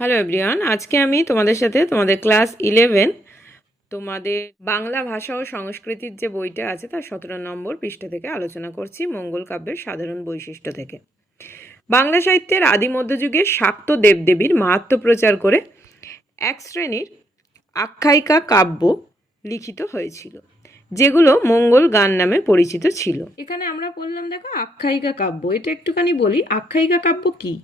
Hello everyone আজকে আমি তোমাদের সাথে তোমাদের ক্লাস ইলেভেন তোমাদের বাংলা ভাষা ও সংস্কৃতির যে বইটা আছে তার সতেরো নম্বর পৃষ্ঠা থেকে আলোচনা করছি, মঙ্গল কাব্যের সাধারণ বৈশিষ্ট্য থেকে। বাংলা সাহিত্যের আদি মধ্যযুগে শাক্ত দেবদেবীর মাহাত্ম্য প্রচার করে এক শ্রেণির আখ্যায়িকা কাব্য লিখিত হয়েছিল, যেগুলো মঙ্গল গান নামে পরিচিত ছিল। এখানে আমরা বললাম, দেখো, আখ্যায়িকা কাব্য। এটা একটুখানি বলি, আখ্যায়িকা কাব্য কি?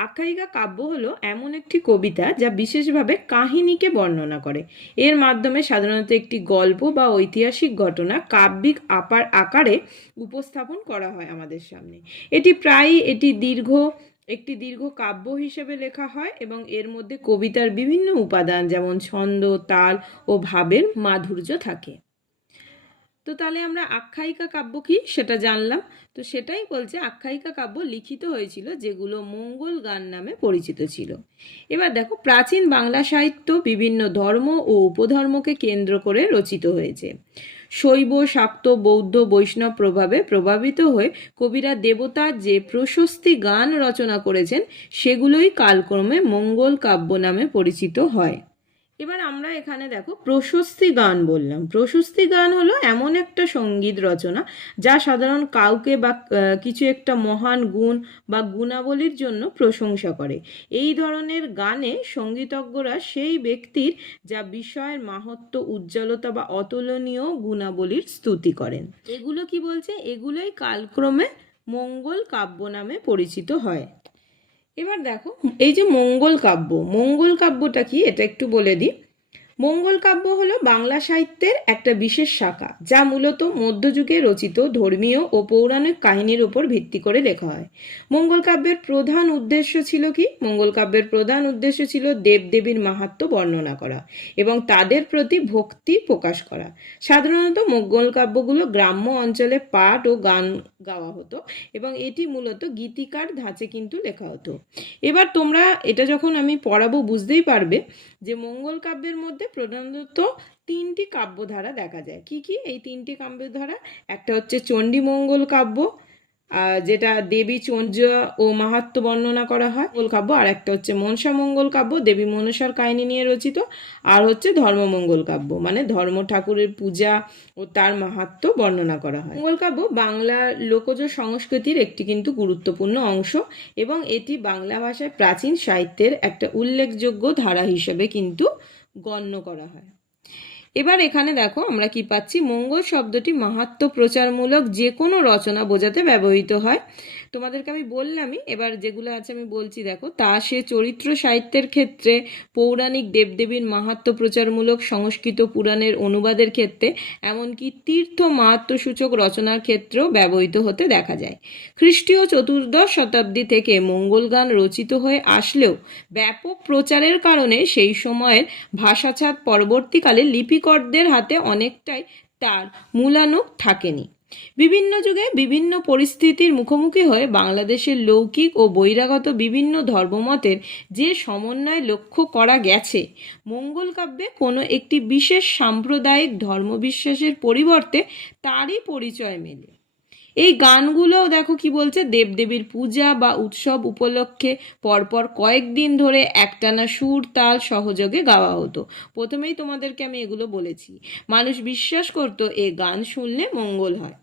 আখ্যায়িকা কাব্য হলো এমন একটি কবিতা যা বিশেষভাবে কাহিনীকে বর্ণনা করে। এর মাধ্যমে সাধারণত একটি গল্প বা ঐতিহাসিক ঘটনা কাব্যিক আপার আকারে উপস্থাপন করা হয় আমাদের সামনে। এটি প্রায়ই এটি দীর্ঘ, একটি দীর্ঘ কাব্য হিসেবে লেখা হয় এবং এর মধ্যে কবিতার বিভিন্ন উপাদান যেমন ছন্দ, তাল ও ভাবের মাধুর্য থাকে। তো তাহলে আমরা আখ্যায়িকা কাব্য কি? সেটা জানলাম। তো সেটাই বলছে, আখ্যায়িকা কাব্য লিখিত হয়েছিল, যেগুলো মঙ্গল গান নামে পরিচিত ছিল। এবার দেখো, প্রাচীন বাংলা সাহিত্য বিভিন্ন ধর্ম ও উপধর্মকে কেন্দ্র করে রচিত হয়েছে। শৈব, শাক্ত, বৌদ্ধ, বৈষ্ণব প্রভাবে প্রভাবিত হয়ে কবিরা দেবতার যে প্রশস্তি গান রচনা করেছেন, সেগুলোই কালক্রমে মঙ্গল কাব্য নামে পরিচিত হয়। এবার আমরা এখানে দেখো প্রশস্তি গান বললাম। প্রশস্তি গান হলো এমন একটা সংগীত রচনা যা সাধারণ কাউকে বা কিছু একটা মহান গুণ বা গুণাবলীর জন্য প্রশংসা করে। এই ধরনের গানে সঙ্গীতজ্ঞরা সেই ব্যক্তির যা বিষয়ের মাহাত্ম, উজ্জ্বলতা বা অতুলনীয় গুণাবলীর স্তুতি করেন। এগুলো কি বলছে? এগুলোই কালক্রমে মঙ্গল কাব্য নামে পরিচিত হয়। এবার দেখো এই যে মঙ্গল কাব্য মঙ্গল কাব্যটা কি? এটা একটু বলে দিই। মঙ্গল কাব্য হলো বাংলা সাহিত্যের একটা বিশেষ শাখা, যা মূলত মধ্যযুগে রচিত ধর্মীয় ও পৌরাণিক কাহিনীর উপর ভিত্তি করে লেখা হয়। মঙ্গল কাব্যের প্রধান উদ্দেশ্য ছিল কি? মঙ্গল কাব্যের প্রধান উদ্দেশ্য ছিল দেবদেবীর মাহাত্ম্য বর্ণনা করা এবং তাদের প্রতি ভক্তি প্রকাশ করা। সাধারণত মঙ্গল কাব্যগুলো গ্রাম্য অঞ্চলে পাঠ ও গান গাওয়া হতো এবং এটি মূলত গীতিকার ধাঁচে কিন্তু লেখা হতো। এবার তোমরা এটা যখন আমি পড়াবো বুঝতেই পারবে যে মঙ্গল কাব্যের মধ্যে প্রধানত তিনটি কাব্যধারা দেখা যায়। কি কি? এই তিনটি কাব্যধারা, একটা হচ্ছে চণ্ডীমঙ্গল কাব্য যেটা দেবী চর্য ও মাহাত্ম্য বর্ণনা করা হয়, মঙ্গল কাব্য, আর একটা হচ্ছে মনসা মঙ্গল কাব্য, দেবী মনসার কাহিনী নিয়ে রচিত, আর হচ্ছে ধর্মমঙ্গল কাব্য মানে ধর্ম ঠাকুরের পূজা ও তার মাহাত্ম্য বর্ণনা করা হয়। মঙ্গল কাব্য বাংলার লোকজ সংস্কৃতির একটি কিন্তু গুরুত্বপূর্ণ অংশ, এবং এটি বাংলা ভাষায় প্রাচীন সাহিত্যের একটা উল্লেখযোগ্য ধারা হিসেবে কিন্তু গণ্য করা হয়। এবার এখানে দেখো, আমরা কি পাচ্ছি? মঙ্গল শব্দটি মাহাত্ম প্রচারমূলক যে কোনো রচনা বোঝাতে ব্যবহৃত হয়। তোমাদেরকে আমি বললামই, এবার যেগুলো আছে আমি বলছি, দেখো, তা সে চরিত্র সাহিত্যের ক্ষেত্রে পৌরাণিক দেবদেবীর মাহাত্ম্য প্রচারমূলক সংস্কৃত পুরাণের অনুবাদের ক্ষেত্রে, এমনকি তীর্থ মাহাত্ম্যসূচক রচনার ক্ষেত্রেও ব্যবহৃত হতে দেখা যায়। খ্রিস্টীয় চতুর্দশ শতাব্দী থেকে মঙ্গল গান রচিত হয়ে আসলেও ব্যাপক প্রচারের কারণে সেই সময়ের ভাষাছাদ পরবর্তীকালে লিপিকরদের হাতে অনেকটাই তার মূলানুক থাকেনি। বিভিন্ন যুগে বিভিন্ন পরিস্থিতির মুখোমুখি হয়ে বাংলাদেশের লৌকিক ও বহিরাগত বিভিন্ন ধর্মমতের যে সমন্বয় লক্ষ্য করা গেছে, মঙ্গল কাব্যে কোনো একটি বিশেষ সাম্প্রদায়িক ধর্মবিশ্বাসের পরিবর্তে তারই পরিচয় মেলে। এই গানগুলোও দেখো কি বলছে? দেবদেবীর পূজা বা উৎসব উপলক্ষে পরপর কয়েকদিন ধরে একটানা সুর, তাল সহযোগে গাওয়া হতো। প্রথমেই তোমাদেরকে আমি এগুলো বলেছি। মানুষ বিশ্বাস করতো, এ গান শুনলে মঙ্গল হয়।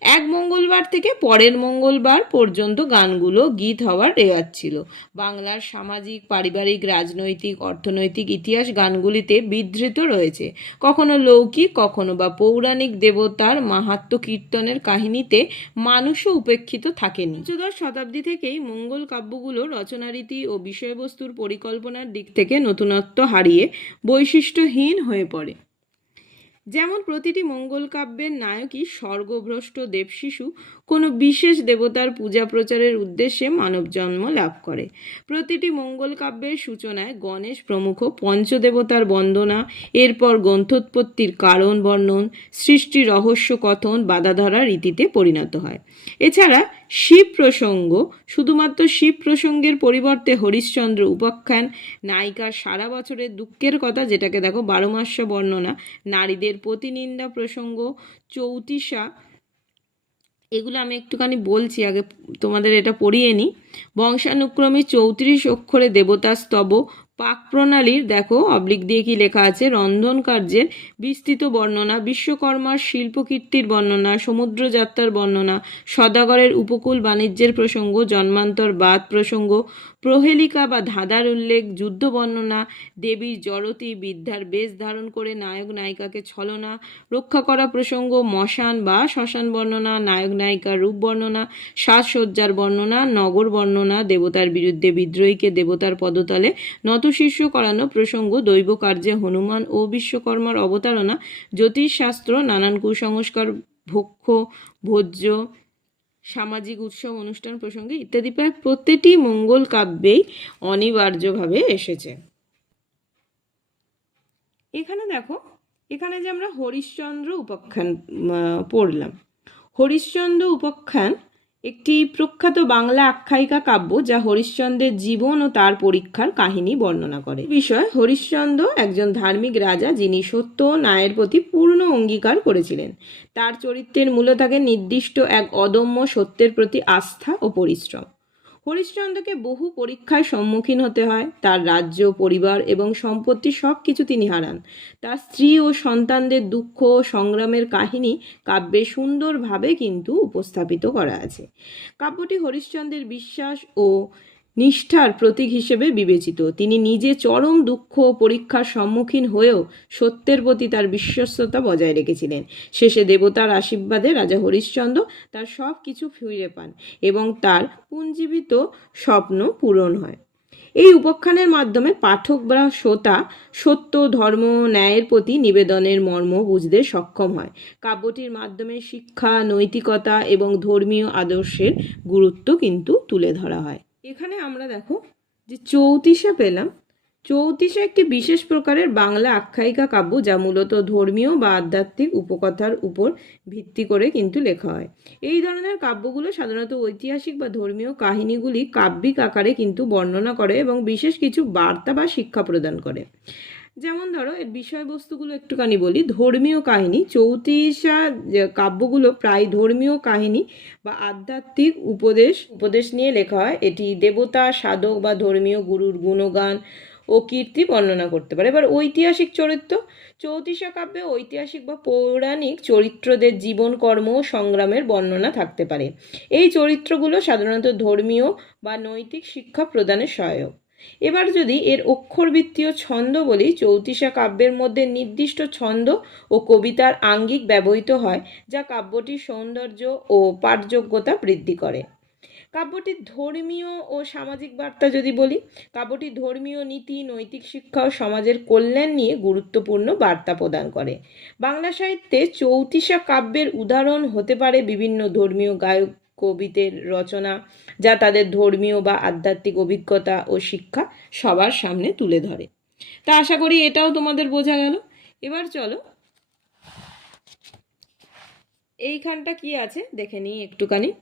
এক মঙ্গলবার থেকে পরের মঙ্গলবার পর্যন্ত গানগুলো গীত হওয়ার রেওয়াজ ছিল। বাংলার সামাজিক, পারিবারিক, রাজনৈতিক, অর্থনৈতিক ইতিহাস গানগুলিতে বিধৃত রয়েছে। কখনো লৌকিক, কখনো বা পৌরাণিক দেবতার মাহাত্ম কীর্তনের কাহিনীতে মানুষও উপেক্ষিত থাকেনি। পঞ্চদশ শতাব্দী থেকেই মঙ্গল কাব্যগুলো রচনারীতি ও বিষয়বস্তুর পরিকল্পনার দিক থেকে নতুনত্ব হারিয়ে বৈশিষ্ট্যহীন হয়ে পড়ে। যেমন প্রতিটি মঙ্গল কাব্যের নায়কই স্বর্গভ্রষ্ট দেবশিশু কোনো বিশেষ দেবতার পূজা প্রচারের উদ্দেশ্যে মানব জন্ম লাভ করে। প্রতিটি মঙ্গল কাব্যের সূচনায় গণেশ প্রমুখ পঞ্চদেবতার বন্দনা, এরপর গ্রন্থোৎপত্তির কারণ বর্ণন, সৃষ্টি রহস্য কথন, বাধাধরা রীতিতে পরিণত হয়। এছাড়া শিব প্রসঙ্গ, শুধুমাত্র শিব প্রসঙ্গের পরিবর্তে হরিশ্চন্দ্র উপাখ্যান, নায়িকার সারা বছরের দুঃখের কথা যেটাকে দেখো বারো মাস্য বর্ণনা, নারীদের প্রতিনিন্দা প্রসঙ্গ চৌতিসা এগুলো আমি একটুখানি বলছি, আগে তোমাদের এটা পড়িয়ে নিই। বংশানুক্রমে চৌত্রিশ অক্ষরে দেবতা স্তব পাক প্রণালীর দেখো অবলিক দিয়ে কি লেখা আছে, রন্ধন কার্যের বিস্তৃত বর্ণনা, বিশ্বকর্মার শিল্পকীর্তির বর্ণনা, সমুদ্রযাত্রার বর্ণনা, সদাগরের উপকূল বাণিজ্যের প্রসঙ্গ, জন্মান্তর বাদ প্রসঙ্গ প্রহেলিকা বা ধাঁধার উল্লেখ, যুদ্ধ বর্ণনা দেবীর জড়তি বিদ্যার বেশ ধারণ করে নায়ক নায়িকাকে ছলনা, রক্ষা করা প্রসঙ্গ, মশান বা শ্মশান বর্ণনা, নায়ক নায়িকার রূপ বর্ণনা, সাজসজ্জার বর্ণনা, নগর বর্ণনা, দেবতার বিরুদ্ধে বিদ্রোহীকে দেবতার পদতলে নতশিষ্য করানো প্রসঙ্গ, দৈব কার্যে হনুমান ও বিশ্বকর্মার অবতারণা, জ্যোতিষশাস্ত্র, নানান কুসংস্কার, ভক্ষ, ভোজ্য সামাজিক উৎসব, অনুষ্ঠান প্রসঙ্গে ইত্যাদি প্রায় প্রত্যেকটি মঙ্গল কাব্যেই অনিবার্যভাবে এসেছে। এখানে দেখো, এখানে যে আমরা হরিশ্চন্দ্র উপাখ্যান পড়লাম। হরিশ্চন্দ্র উপাখ্যান একটি প্রখ্যাত বাংলা আখ্যায়িকা কাব্য যা হরিশ্চন্দ্রের জীবন ও তার পরীক্ষার কাহিনী বর্ণনা করে। বিষয় হরিশ্চন্দ্র একজন ধার্মিক রাজা যিনি সত্য ও ন্যায়ের প্রতি পূর্ণ অঙ্গীকার করেছিলেন। তার চরিত্রের মূল থাকে নির্দিষ্ট এক অদম্য সত্যের প্রতি আস্থা ও পরিশ্রম। হরিশ্চন্দ্রকে বহু পরীক্ষায় সম্মুখীন হতে হয়। তার রাজ্য, পরিবার এবং সম্পত্তি সব কিছু তিনি হারান। তার স্ত্রী ও সন্তানদের দুঃখ ও সংগ্রামের কাহিনী কাব্যে সুন্দরভাবে কিন্তু উপস্থাপিত করা আছে। কাব্যটি হরিশ্চন্দ্রের বিশ্বাস ও নিষ্ঠার প্রতীক হিসেবে বিবেচিত। তিনি নিজে চরম দুঃখ পরীক্ষার সম্মুখীন হয়েও সত্যের প্রতি তার বিশ্বস্ততা বজায় রেখেছিলেন। শেষে দেবতার আশীর্বাদে রাজা হরিশ্চন্দ্র তার সব কিছু ফিরে পান এবং তার পুঞ্জীবিত স্বপ্ন পূরণ হয়। এই উপাখ্যানের মাধ্যমে পাঠক বা শ্রোতা সত্য, ধর্ম ন্যায়ের প্রতি নিবেদনের মর্ম বুঝতে সক্ষম হয়। কাব্যটির মাধ্যমে শিক্ষা, নৈতিকতা এবং ধর্মীয় আদর্শের গুরুত্ব কিন্তু তুলে ধরা হয়। এখানে আমরা দেখো যে চৌতিশে পেলাম। চৌতিশে একটি বিশেষ প্রকারের বাংলা আখ্যায়িকা কাব্য যা মূলত ধর্মীয় বা আধ্যাত্মিক উপকথার উপর ভিত্তি করে কিন্তু লেখা হয়। এই ধরনের কাব্যগুলো সাধারণত ঐতিহাসিক বা ধর্মীয় কাহিনীগুলি কাব্যিক আকারে কিন্তু বর্ণনা করে এবং বিশেষ কিছু বার্তা বা শিক্ষা প্রদান করে। যেমন ধরো, এর বিষয়বস্তুগুলো একটুখানি বলি। ধর্মীয় কাহিনী চৌতিসা কাব্যগুলো প্রায় ধর্মীয় কাহিনী বা আধ্যাত্মিক উপদেশ উপদেশ নিয়ে লেখা হয়। এটি দেবতা, সাধক বা ধর্মীয় গুরুর গুণগান ও কীর্তি বর্ণনা করতে পারে। এবার ঐতিহাসিক চরিত্র চৌতিসা কাব্যে ঐতিহাসিক বা পৌরাণিক চরিত্রদের জীবন, কর্ম ও সংগ্রামের বর্ণনা থাকতে পারে। এই চরিত্রগুলো সাধারণত ধর্মীয় বা নৈতিক শিক্ষা প্রদানের সহায়ক। এবার যদি এর অক্ষরবৃত্তীয় ছন্দ বলি চৌতিসা কাব্যের মধ্যে নির্দিষ্ট ছন্দ ও কবিতার আঙ্গিক ব্যবহৃত হয়, যা কাব্যটির সৌন্দর্য ও পাঠযোগ্যতা বৃদ্ধি করে। কাব্যটির ধর্মীয় ও সামাজিক বার্তা যদি বলি, কাব্যটি ধর্মীয় নীতি, নৈতিক শিক্ষা ও সমাজের কল্যাণ নিয়ে গুরুত্বপূর্ণ বার্তা প্রদান করে। বাংলা সাহিত্যে চৌতিসা কাব্যের উদাহরণ হতে পারে বিভিন্ন ধর্মীয় গায়ক কবিদের রচনা, যা তাদের ধর্মীয় বা আধ্যাত্মিক অভিজ্ঞতা ও শিক্ষা সবার সামনে তুলে ধরে। তা আশা করি এটাও তোমাদের বোঝা গেল। এবার চলো। এইখানটা কি আছে? দেখে নিই একটুখানি।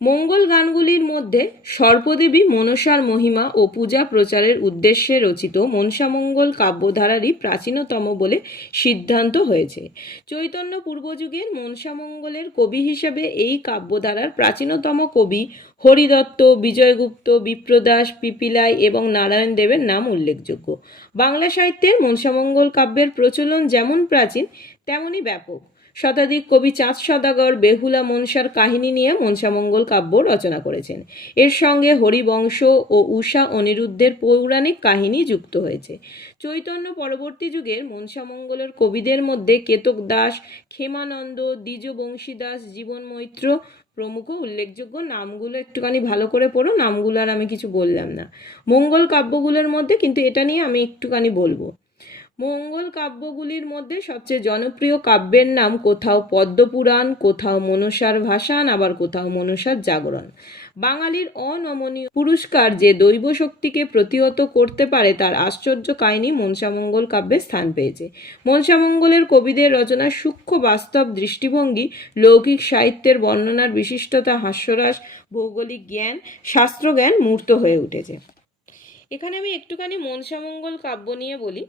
মঙ্গল গানগুলির মধ্যে সর্পদেবী মনসার মহিমা ও পূজা প্রচারের উদ্দেশ্যে রচিত মনসামঙ্গল কাব্যধারারই প্রাচীনতম বলে সিদ্ধান্ত হয়েছে। চৈতন্য পূর্বযুগের মনসামঙ্গলের কবি হিসাবে এই কাব্যধারার প্রাচীনতম কবি হরিদত্ত, বিজয়গুপ্ত, বিপ্রদাস, পিপিলাই এবং নারায়ণ দেবের নাম উল্লেখযোগ্য। বাংলা সাহিত্যের মনসামঙ্গল কাব্যের প্রচলন যেমন প্রাচীন, তেমনই ব্যাপক। শতাধিক কবি চাঁদ সদাগর, বেহুলা মনসার কাহিনী নিয়ে মনসামঙ্গল কাব্য রচনা করেছেন। এর সঙ্গে হরিবংশ ও উষা অনিরুদ্ধের পৌরাণিক কাহিনী যুক্ত হয়েছে। চৈতন্য পরবর্তী যুগের মনসামঙ্গলের কবিদের মধ্যে কেতক দাস, ক্ষেমানন্দ দ্বিজবংশী দাস জীবন মৈত্র প্রমুখ উল্লেখযোগ্য নামগুলো একটুখানি ভালো করে পড়ো, নামগুলো আর আমি কিছু বললাম না। মঙ্গল কাব্যগুলোর মধ্যে কিন্তু এটা নিয়ে আমি একটুখানি বলব। মঙ্গল কাব্যগুলির মধ্যে সবচেয়ে জনপ্রিয় কাব্যের নাম কোথাও পদ্মপুরাণ, কোথাও মনসার ভাসান, আবার কোথাও মনসার জাগরণ। বাঙালির অনমনীয় পুরস্কার যে দৈব শক্তিকে প্রতিহত করতে পারে তার আশ্চর্য কাহিনী মনসামঙ্গল কাব্যে স্থান পেয়েছে। মনসামঙ্গলের কবিদের রচনার সূক্ষ্ম বাস্তব দৃষ্টিভঙ্গি, লৌকিক সাহিত্যের বর্ণনার বিশিষ্টতা, হাস্যরাস, ভৌগোলিক জ্ঞান, শাস্ত্রজ্ঞান মূর্ত হয়ে উঠেছে। এখানে আমি একটুখানি মনসামঙ্গল কাব্য নিয়ে বলি।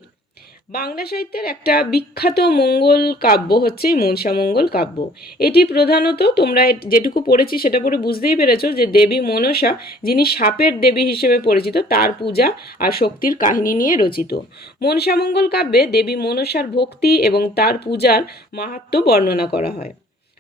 বাংলা সাহিত্যের একটা বিখ্যাত মঙ্গল কাব্য হচ্ছে মনসা মঙ্গল কাব্য। এটি প্রধানত তোমরা যেটুকু পড়েছি সেটা পড়ে বুঝতেই পেরেছ যে দেবী মনসা, যিনি সাপের দেবী হিসেবে পরিচিত, তার পূজা আর শক্তির কাহিনী নিয়ে রচিত। মনসা মঙ্গল কাব্যে দেবী মনসার ভক্তি এবং তার পূজার মাহাত্ম্য বর্ণনা করা হয়।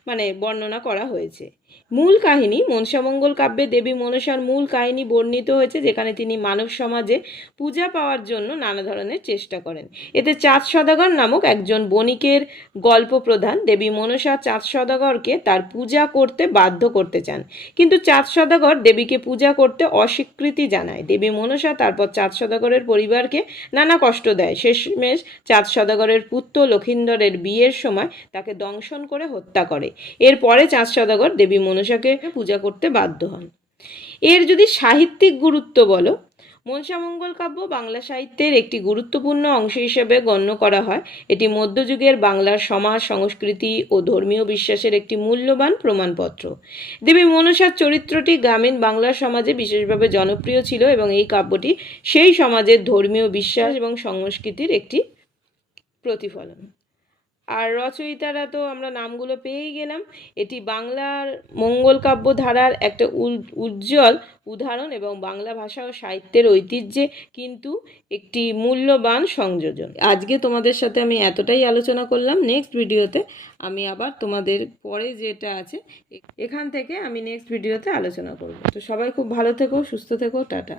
মানে বর্ণনা করা হয়েছে। মূল কাহিনী মনসামঙ্গল কাব্যে দেবী মনসার মূল কাহিনী বর্ণিত হয়েছে, যেখানে তিনি মানব সমাজে পূজা পাওয়ার জন্য নানা ধরনের চেষ্টা করেন। এতে চাঁদ সদাগর নামক একজন বণিকের গল্প প্রধান দেবী মনসা চাঁদ সদাগরকে তার পূজা করতে বাধ্য করতে চান। কিন্তু চাঁদ সদাগর দেবীকে পূজা করতে অস্বীকৃতি জানায়। দেবী মনসা তারপর চাঁদ সদাগরের পরিবারকে নানা কষ্ট দেয়। শেষমেশ চাঁদ সদাগরের পুত্র লক্ষিন্দরের বিয়ের সময় তাকে দংশন করে হত্যা করে। এরপরে চাঁদ সদাগর দেবী মনসাকে পূজা করতে বাধ্য হন। এর যদি সাহিত্যিক গুরুত্ব বলো মনসামঙ্গল কাব্য বাংলা সাহিত্যের একটি গুরুত্বপূর্ণ অংশ হিসেবে গণ্য করা হয়। এটি মধ্যযুগের বাংলার সমাজ, সংস্কৃতি ও ধর্মীয় বিশ্বাসের একটি মূল্যবান প্রমাণপত্র। দেবী মনসার চরিত্রটি গ্রামীণ বাংলার সমাজে বিশেষভাবে জনপ্রিয় ছিল এবং এই কাব্যটি সেই সমাজের ধর্মীয় বিশ্বাস এবং সংস্কৃতির একটি প্রতিফলন। আর রচয়িতারা তো আমরা নামগুলো পেয়েই গেলাম। এটি বাংলার মঙ্গল কাব্য ধারার একটা উজ্জ্বল উদাহরণ এবং বাংলা ভাষা ও সাহিত্যের ঐতিহ্যে কিন্তু একটি মূল্যবান সংযোজন। আজকে তোমাদের সাথে আমি এতটাই আলোচনা করলাম। নেক্সট ভিডিওতে আমি আবার তোমাদের পরে যেটা আছে এখান থেকে আমি নেক্সট ভিডিওতে আলোচনা করব। তো সবাই খুব ভালো থেকো, সুস্থ থেকো, টাটা।